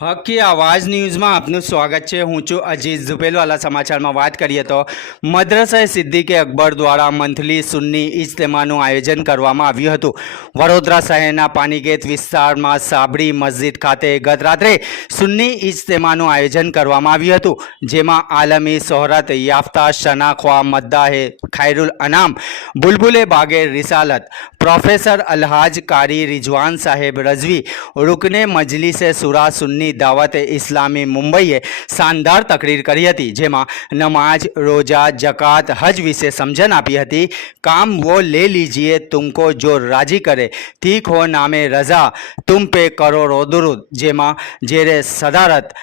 હકી આવાજ ન્યૂઝમાં આપનું સ્વાગત છે। હું છું અજીત ઝુપેલવાલા। સમાચારમાં વાત કરીએ તો મદ્રસા સિદ્દીકે અકબર દ્વારા મંથલી સુન્ની ઇજ્તેમાનું આયોજન કરવામાં આવ્યું હતું। વડોદરા શહેરના પાનીગેટ વિસ્તારમાં સાબરી મસ્જિદ ખાતે ગત રાત્રે સુન્ની ઇજ્તેમાનું આયોજન કરવામાં આવ્યું હતું, જેમાં આલમી શોહરત યાફતા શનાખ્વા મદ્દાહે ખૈરુલ અનામ બુલબુલે બાગે રિસાલત પ્રોફેસર અલહાજ कारी रिजवान साहेब रजवी रुकने मजलिसे सुरा सुन्नी दावत इस्लामी मुंबईए शानदार तकरीर करी हती, जेमां नमाज, रोजा, जकात, हज विषे समझन आपी हती। काम वो ले लीजिए तुमको जो राजी करे, ठीक हो नामे रजा तुम पे करो रोदुरुद, जेमां जेरे सदारत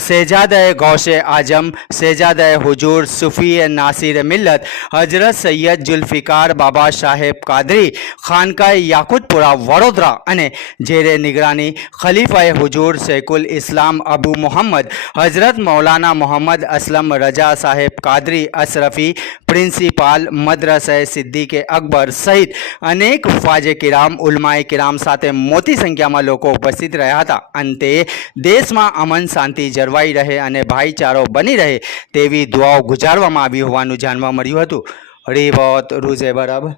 शहजादा गौशे आजम, शहजादा हुजूर सूफ़ी नासिर मिल्लत हजरत सैयद जुल्फ़िकार बाबा साहेब कादरी खानका याकूतपुरा वडोदरा अने जेरे निगरानी खलीफाए हुजूर शेखुल इस्लाम अबू मोहम्मद हजरत मौलाना मोहम्मद असलम रजा साहेब कादरी अशरफी प्रिंसिपाल मद्रसा सिद्दीके अकबर सहित अनेक फ़ाजे किराम उलमाए किराम साथे मोटी संख्या में लोग उपस्थित रहा था। अंते देश में अमन शांति जरवाई रहे અને ભાઈચારો બની રહે તેવી દુઆઓ ગુજારવામાં આવી હોવાનું જાણવા મળ્યું હતું। રિપોર્ટ રૂઝે બરાબર।